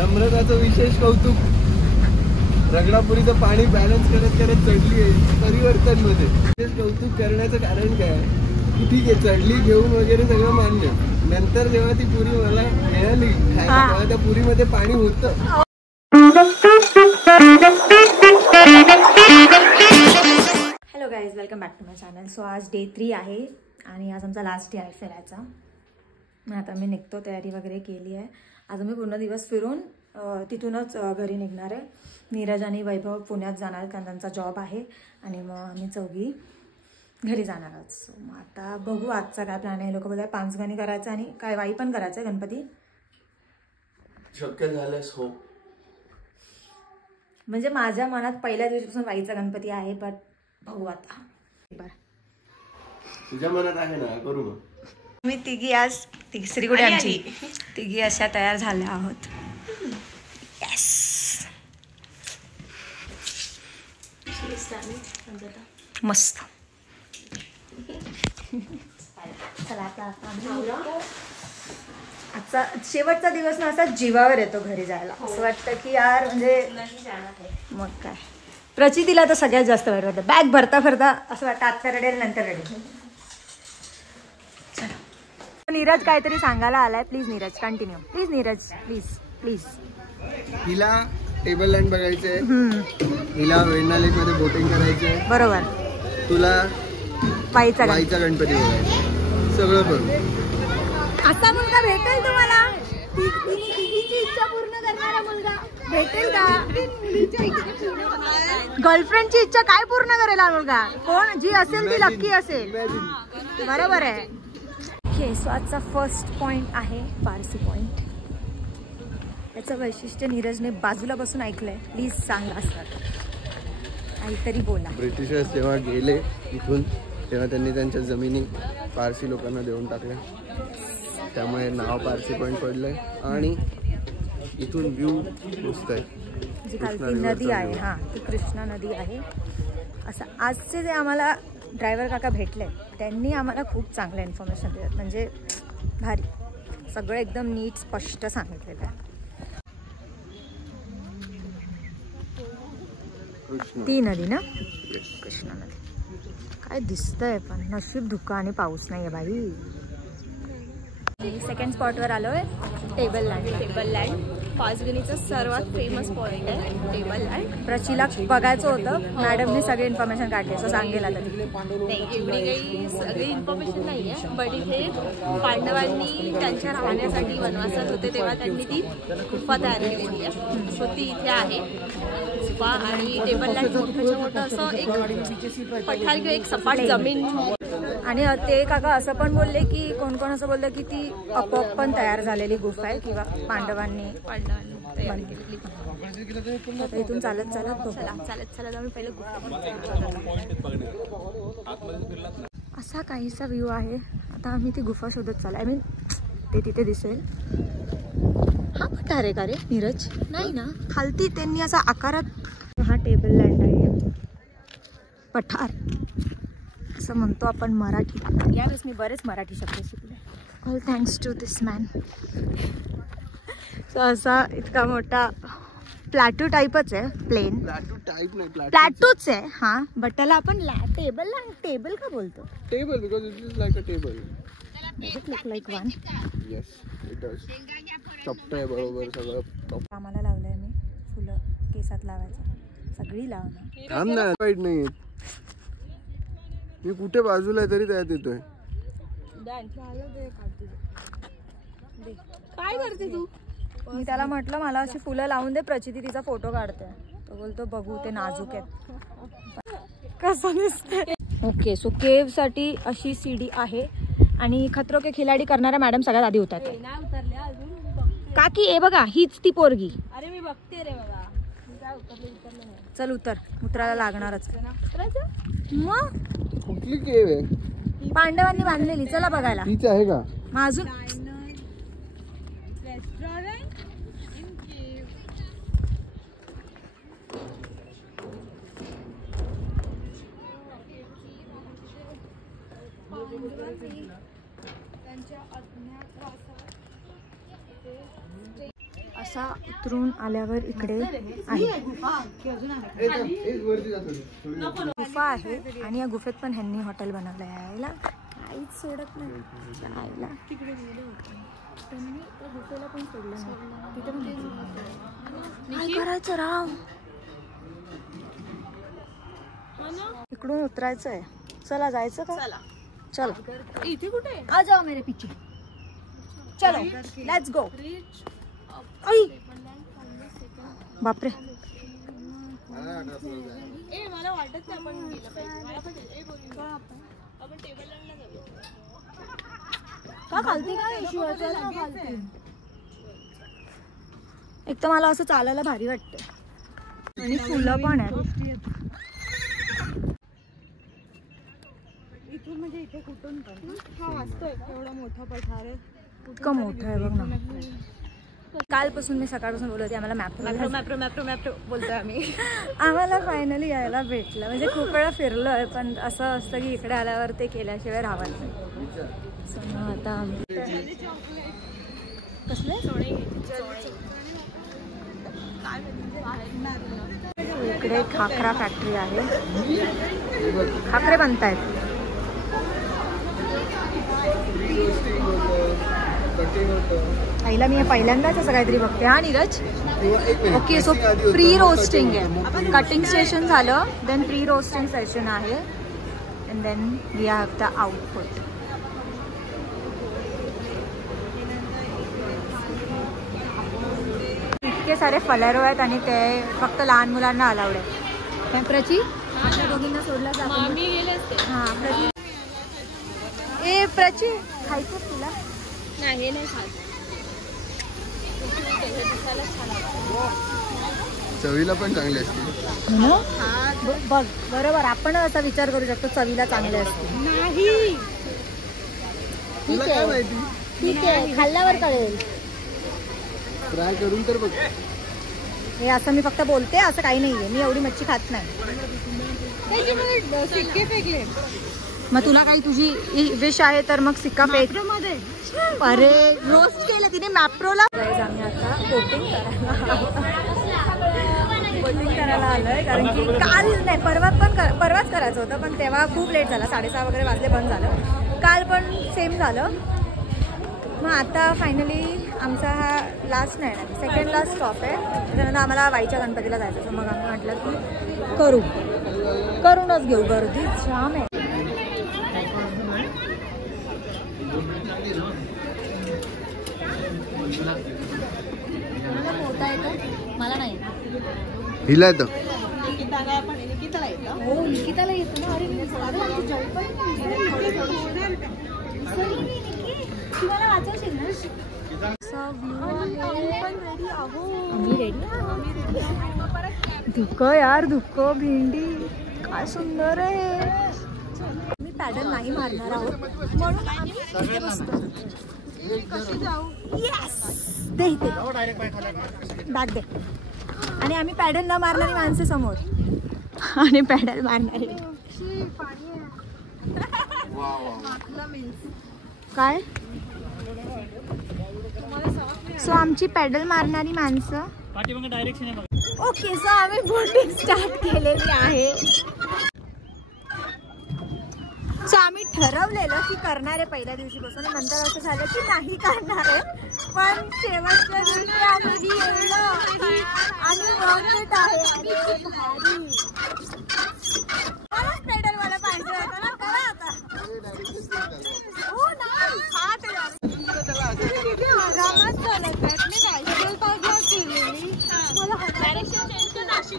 नम्रताचं विशेष कौतुक. रगडापुरीचं पाणी बॅलन्स करत करत चढली आहे परिवर्तन मध्ये. विशेष कौतुक करण्याचं कारण काय की ठीक आहे चढली घेऊन वगैरे सगळं मान्य. नंतर जेव्हा ती पुरी मला मिळाली खायला तेव्हा त्या पुरीमध्ये पाणी होतं. Hello guys, welcome back to my channel. So आज डे 3 आहे आणि आज आमचा लास्ट डे आहे फिरायचा. मग आता मी निघतो, तयारी वगैरे केली आहे. आज आम्ही पूर्ण दिवस फिरून तिथूनच घरी निघणार आहे. नीरज आणि वैभव पुण्यात जाणार कारण त्यांचा जॉब आहे आणि मग आम्ही चौघी घरी जाणार आहोत. सो मग आता बघू आजचा काय प्लॅन आहे. लोक बोलतात पांचगणी करायचं आणि काय वाई पण करायचं आहे गणपती. शक्य झाल्यास हो, म्हणजे माझ्या मनात पहिल्या दिवशीपासून वाईचा गणपती आहे, बट बघू आता. तुझ्या मनात आहे ना, करू मग. मी तिघी आज तिसरी कुठे आमची तिघी अशा तयार झाल्या आहोत. येस, मस्त. चला आता आजचा शेवटचा दिवस ना असा जीवावर येतो घरी जायला. असं वाटतं की यार म्हणजे मग काय. प्रचितीला तर सगळ्यात जास्त वाईट वाटतं. बॅग भरता भरता असं वाटतं आता रडेल नंतर रडेल. नीरज काहीतरी सांगायला आलाय. Please Neeraj continue. Please Neeraj, please please. हिला टेबल लँड बघायचंय, हिला वेण्णा लेक मध्ये बोटिंग करायचंय. बरोबर. तुला वाईचा गणपती बघायचा. सगळं करू. असा मुलगा भेटेल तुम्हाला? तिची इच्छा पूर्ण करणारा मुलगा भेटेल का? गर्लफ्रेंडची इच्छा काय पूर्ण करेल हा मुलगा? कोण जी असेल ती लक्की असेल. बरोबर आहे. ओके, सो आजचा फर्स्ट पॉइंट आहे पारसी पॉइंट. त्याचं वैशिष्ट्य नीरजने बाजूला बसून ऐकलंय. प्लीज सांगा सर, काहीतरी बोला. ब्रिटिशर्स जेव्हा गेले इथून तेव्हा त्यांनी त्यांच्या जमिनी पारसी लोकांना देऊन टाकल्या, त्यामुळे नाव पारसी पॉइंट पडलंय. आणि इथून व्ह्यू मस्त आहे. जी खालती नदी आहे, हां ती कृष्णा नदी आहे. असं आजचे जे आम्हाला ड्रायव्हर काका भेटले त्यांनी आम्हाला खूप चांगलं इन्फॉर्मेशन दिलं. म्हणजे भारी, सगळं एकदम नीट स्पष्ट सांगितलेलं आहे. ती नदी ना, कृष्णा नदी. काय दिसतंय पण नशीब धुका आणि पाऊस नाही आहे बाई. सेकंड स्पॉटवर आलोय, टेबल लँड. टेबल लँड पाचगणीचा सर्वात फेमस पॉइंट आहे टेबल लँड. प्रचिला बघायचं होतं, मॅडमने सगळी इन्फॉर्मेशन काढली असं सांगेल. आता नाही एवढी काही सगळी इन्फॉर्मेशन नाही आहे, बट इथे पांडवांनी त्यांच्या राहण्यासाठी वनवासात होते तेव्हा त्यांनी ती गुफा तयार केलेली आहे. सो ती इथे आहे गुफा. आणि टेबल लँड मोठं मोठं असं एक पठार किंवा एक सपाट जमीन. आणि ते काका असं पण बोलले की कोण कोण असं बोललं की ती आपोआप पण तयार झालेली गुफा आहे किंवा पांडवांनी तयार केलेली. आता इथून चालत चालत चालत आम्ही पहिले असा काहीसा व्ह्यू आहे. आता आम्ही ती गुफा शोधत चालू. आय मीन ते तिथे दिसेल. हा पठार आहे का रे नीरज? नाही ना, खालती त्यांनी असा आकारात. हा टेबल लँड आहे, पठार असं म्हणतो आपण मराठी. यावेळेस मी बरेच मराठी शब्द शिकले, all thanks to this man. So असा इतका मोठा प्लॅटू टाईपच आहे. प्लेन प्लॅटूच आहे हा, बट त्याला आपण टेबल का बोलतो? Table because it is like a table. Does it look like one? Yes, it does. चपट आहे बरोबर सगळं. आम्हाला लावलंय मी फुलं केसात लावायचं, सगळी लावणार. थांब ना, वाईट नाही. मी कुठे बाजूला आहे तरी त्यात येतोय. काय करते तू? मी त्याला म्हटलं मला अशी फुलं लावून दे, प्रचिती तिचा फोटो काढते. तो बोलतो बघू ते नाजूक आहेत कसं दिसतंय. ओके, सो केव साठी अशी सीडी आहे. आणि खतरो के खिलाडी करणाऱ्या मॅडम सगळ्यात आधी होतात. काकी ए बघा, हीच ती पोरगी. अरे मी बघते रे बघा. चल उतर, उतरायला लागणारच. मग कुठली केव आहे? पांडवांनी बांधलेली. चला बघायला. तीच आहे का? अजून असा उतरून आल्यावर इकडे आहे गुफा आहे आणि या गुफेत पण ह्यांनी हॉटेल बनवलं आहे. यायला काहीच सोडत नाही यायला. त्यांनी त्या गुफेला पण सोडलं नाही. तिथे पण काय करायचं राव. इकडून उतरायचं आहे. चला जायचं का. चला इथे कुठे आ जाओ मेरे पीछे. चलो लेट्स गो. बापरे मला वाटत नाही आपण गेलं पाहिजे. मला पण आपण टेबल लावून जाऊया. का खालती काय एक तर मला असं चालायला भारी वाटतं आणि फुलं पण आहे. इथून म्हणजे इथे कुठून पण हा वाचतोय एवढा मोठा पठार आहे. इतकं मोठं आहे बघ ना. कालपासून मी सकाळपासून बोलत होते आम्हाला मॅप्रो बोलतोय आम्ही. आम्हाला फायनली यायला भेटलं. म्हणजे खूप वेळा फिरलोय पण असं असतं की इकडे आल्यावर ते केल्याशिवाय राहत नाही. आता कसले इकडे खाकरा फॅक्टरी आहे. खाकरे बनतायत. आईला मी पहिल्यांदाच असं काहीतरी बघते. हा Neeraj okay. So pre roasting आहे. कटिंग सेशन झालं देन प्री रोस्टिंग सेशन आहे and then we have the output. इतके सारे फलेरो आहेत आणि ते फक्त लहान मुलांना अलाउड आहे. प्रची दोघींना सोडला जातो. हा प्रची ए प्रची खायचं तुला नाही नाही खात. चवीला पण चांगली असते बघ. बरोबर आपण असा विचार करू शकतो चवीला चांगले असते. नाही ठीक आहे ठीक आहे खाल्ल्यावर कळेल. ट्राय करून तर बघ. हे असं मी फक्त बोलते असं काही नाहीये. मी एवढी मच्छी खात नाही. सिक्के फेकले. मग तुला काही तुझी विश आहे तर मग सिक्का फेक. अरे रोस्ट केलं तिने मॅप्रोला. आम्ही आता बोटिंग करायला आलोय कारण की काल नाही परवाच करायचं होतं पण तेव्हा खूप लेट झाला. 6:30 वगैरे वाजले बंद झालं. काल पण सेम झालं. मग आता फायनली आमचा हा लास्ट नाही सेकंड लास्ट स्टॉप आहे. त्याच्यानंतर आम्हाला वाईच्या गणपतीला जायचं. तर मग आम्ही म्हटलं की करूनच घेऊ. गर्दी जाम आहे. मला नाही हिला येतं. हो निकिताला येतो ना. अरे तुम्हाला वाचवशील ना. धुकं यार धुकं भेंडी काय सुंदर आहे. मी पॅडल नाही मारणार आहोत म्हणून आम्ही इथे बसतो. दे इथे बॅग दे. आणि आम्ही पॅडल न मारणारी माणसं समोर आणि पॅडल मारणारी काय. सो आमची पॅडल मारणारी माणसं. ओके सो आम्ही बोटिंग स्टार्ट केलेली आहे. सो आम्ही ठरवलेलं की करणार आहे पहिल्या दिवशीपासून. नंतर असं झालं की नाही करणार आहे. पण शेवटच्या दिवशी आम्ही गेलो आणि रॉकेट आहे. मलाच पेडल मला पाहिजे होतं ना. करा आता. हो नाही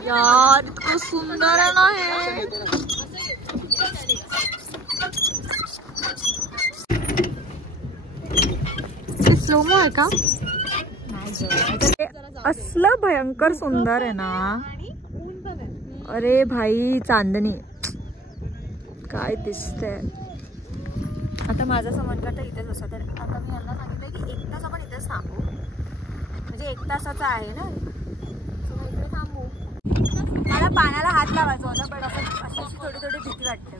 यार इतकं सुंदर आहे ना हे. स्लोमो आहे का. असलं भयंकर सुंदर आहे ना. अरे भाई चांदणी काय दिसतंय. आता माझं असं म्हणलं तर इथेच असं. तर आता मी यांना सांगितलं की 1 तास आपण इथेच थांबू. म्हणजे 1 तासाचा आहे ना. इकडे थांबू. मला पाण्याला हात लावायचा होता पण असं अशी थोडी भीती वाटते.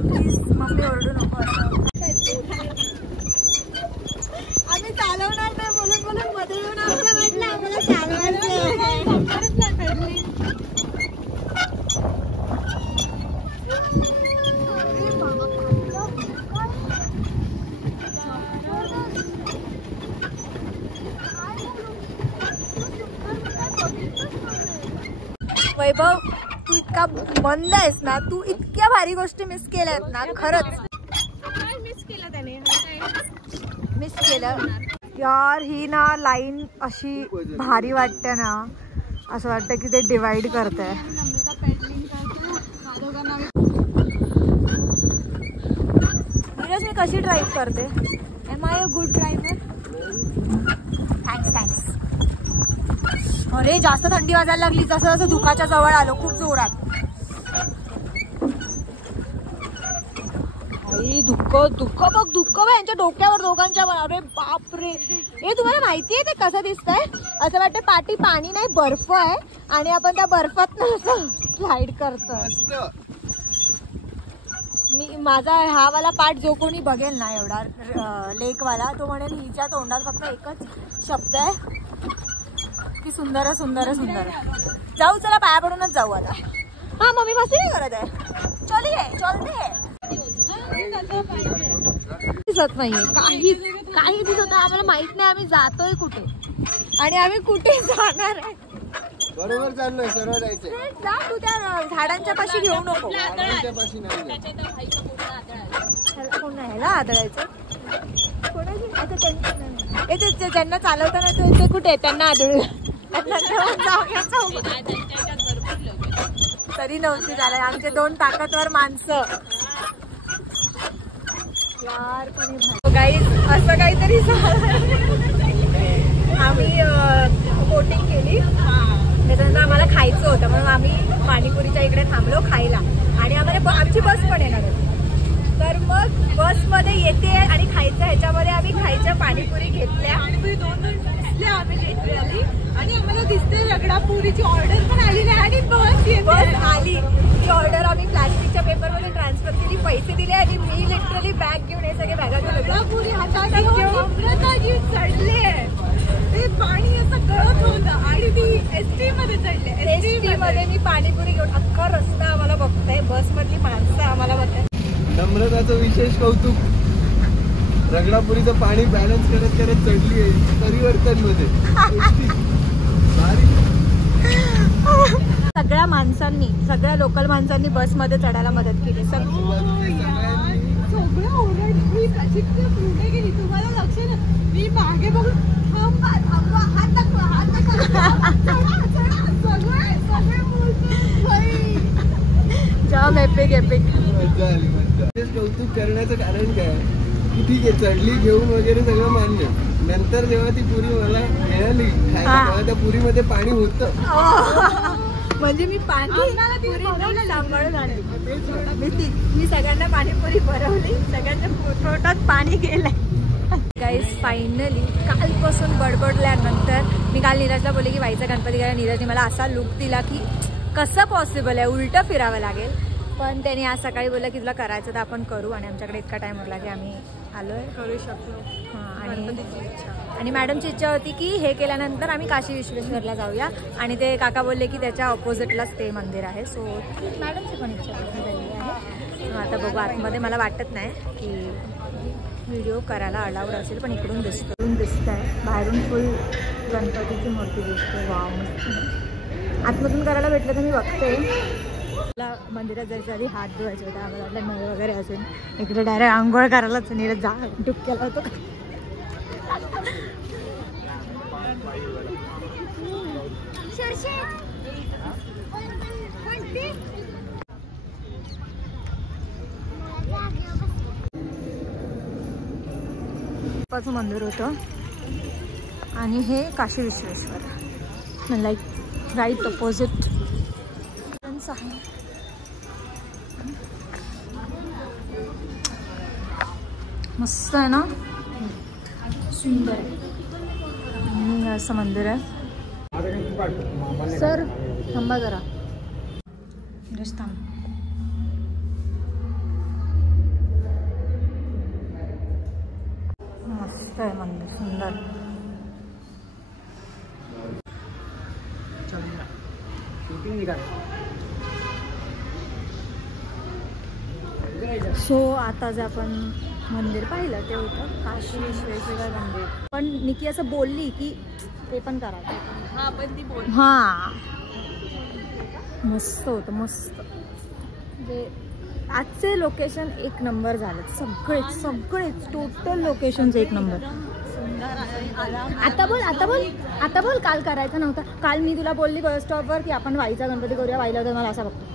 प्लीज मम्मी ओरडू नको. वैभव तू इतका मंद आहेस ना, तू इतक्या भारी गोष्टी मिस केल्यात ना, खरंच मिस केलं त्याने. मिस केलं यार. ही ना लाईन अशी भारी वाटते ना, असं वाटतं की ते डिवाइड करते. नीरज मी कशी ड्राईव्ह करते? Am I a good driver? Thanks. अरे जास्त थंडी वाजायला लागली, जसं जसं धुकाच्या जवळ आलो खूप जोरात. धुक्क बघ यांच्या डोक्यावर दोघांच्या. अरे बापरे, हे तुम्हाला माहितीये ते कसं दिसतंय? असं वाटतं पाठी पाणी नाही बर्फ आहे आणि आपण त्या बर्फात स्लाइड करतो. मी माझा हा वाला पार्ट जो कोणी बघेल ना एवढा लेकवाला, तो म्हणेल हिच्या तोंडात फक्त एकच शब्द आहे की सुंदर सुंदर सुंदर. जाऊ चला, पाया पडूनच जाऊ आता. हा मम्मी मस्ती नाही करत आहे, चलते दिसत नाहीये काही दिसत नाही आम्हाला. माहित नाही आम्ही जातोय कुठे आणि आम्ही कुठे जाणार आहे. बरोबर चाललोय, सर्व जायचंय. जा तू त्या झाडांच्या पाशी घेऊ नको. झाडांच्या पाशी नाही. ह्याला आदळायचं ज्यांना चालवताना ते कुठे त्यांना आदळू. तरी नव्हती झालं. आमचे 2 ताकदवर माणसं यार. गाईज असं काहीतरी आम्ही बोटिंग केली. त्याच्यानंतर आम्हाला खायचं होतं म्हणून आम्ही पाणीपुरीच्या इकडे थांबलो खायला आणि आम्हाला आमची बस पण येणार होती. तर मग बसमध्ये येते आणि खायचं, ह्याच्यामध्ये आम्ही खायच्या पाणीपुरी घेतल्या. आम्ही लिटरली आणि आम्हाला दिसते रगडापुरीची ऑर्डर पण आली नाही आणि बस आली. ती ऑर्डर आम्ही प्लास्टिकच्या पेपरमध्ये ट्रान्सफर केली, पैसे दिले आणि मी लिटरली बॅग घेऊन हे सगळे बॅगा रगडापुरी हातात चढले. ते पाणी असं गळत होतं आणि ती एसटी मध्ये चढले. एसटी मध्ये मी पाणीपुरी घेऊन अख्खा रस्ता आम्हाला बघताय, बस मधली माणसं आम्हाला बघताय. नम्रताचं विशेष कौतुक. रगडापुरीचं पाणी बॅलन्स करत चढली आहे परिवर्तन मध्ये. सगळ्या माणसांनी, सगळ्या लोकल माणसांनी बस मध्ये चढायला मदत केली. सगळं ओरडली, प्रशिक्षक पुढे गेली. तुम्हाला लक्ष नाही, मी मागे बघून थांबा हात जाम एपिक. कौतुक करण्याचं कारण काय की ठीक आहे चढली घेऊन वगैरे सगळं मान्य. नंतर जेव्हा ती पुरी मला मिळाली खायला तेव्हा त्या पुरीमध्ये पाणी होतं. म्हणजे मी पाणी सांभाळून आणली. मी सगळ्यांना पाणीपुरी भरवली, सगळ्यांच्या पोटात पाणी गेलंय. गाईज फायनली कालपासून बडबडल्यानंतर मी काल नीरजला बोलले की वाईचा गणपती गेला. नीरजने मला असा लुक दिला की कसं पॉसिबल आहे, उलटं फिरावं लागेल. पण त्याने आज सकाळी बोललं की तुला करायचं तर आपण करू आणि आमच्याकडे इतका टाइम उरला की आम्ही आलोय, करू शकलो. आणि मॅडमची इच्छा होती की हे केल्यानंतर आम्ही काशी विश्वेश्वरला जाऊया आणि ते काका बोलले की त्याच्या ऑपोजिटलाच ते मंदिर आहे. सो मॅडमची पण इच्छा झाली आहे. आता बघू आतमध्ये. मला वाटत नाही की व्हिडिओ करायला अलाउड असेल पण इकडून दिसत आहे. बाहेरून फुल गणपतीची मूर्ती दिसते. वाव मस्त. आतमधून करायला भेटलं तर मी बघते. मला मंदिरात जायच्या आधी हात धुवायचे होते. आम्हाला वाटलं नळ वगैरे असून इकडे डायरेक्ट आंघोळ करायलाच नीरज जा डुबक्याला होतो. मंदिर होतं आणि हे Kashi Vishweshwar like right opposite आहे. मस्त आहे ना, सुंदर आहे. असं मंदिर आहे. सर थांबा जरा, थांब. मस्त आहे मंदिर, सुंदर. सो आता जे आपण मंदिर पाहिलं ते होतं काशी विश्वेश्वर मंदिर. पण निकी असं बोलली की ते पण करायचं. हा पण ती बोल. हां मस्त होतं मस्त. म्हणजे आजचे लोकेशन एक नंबर झालं. सगळेच टोटल लोकेशन्स एक नंबर. आता बोल काल करायचं नव्हतं. काल मी तुला बोलली बस स्टॉपवर की आपण वाईचा गणपती करूया. वाईला तर मला असा बघतो.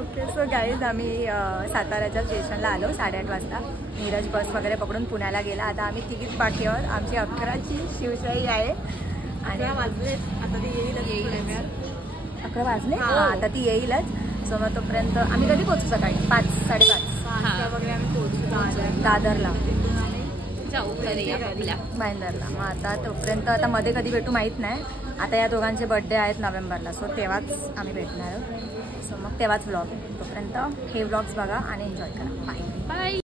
ओके सो गाईज आम्ही साताऱ्याच्या स्टेशनला आलो 8:30 वाजता. नीरज बस वगैरे पकडून पुण्याला गेला. आता आम्ही तिकीट पाठीवर. आमची 11ची शिवशाही आहे आणि वाजले आता ती येईलच. 11 वाजले आता ती येईलच. सो मग तोपर्यंत आम्ही कधी पोहोचू सकाळी 5 साडेपाच वगैरे आम्ही पोहोचू दादरला जाऊ भाईंदरला. मग आता तोपर्यंत आता मध्ये कधी भेटू माहीत नाही. आता या दोघांचे बर्थडे आहेत नोव्हेंबरला. सो तेव्हाच आम्ही भेटणार आहोत. सो मग तेव्हाच व्लॉग. तोपर्यंत हे व्लॉग्स बघा आणि एन्जॉय करा. बाय.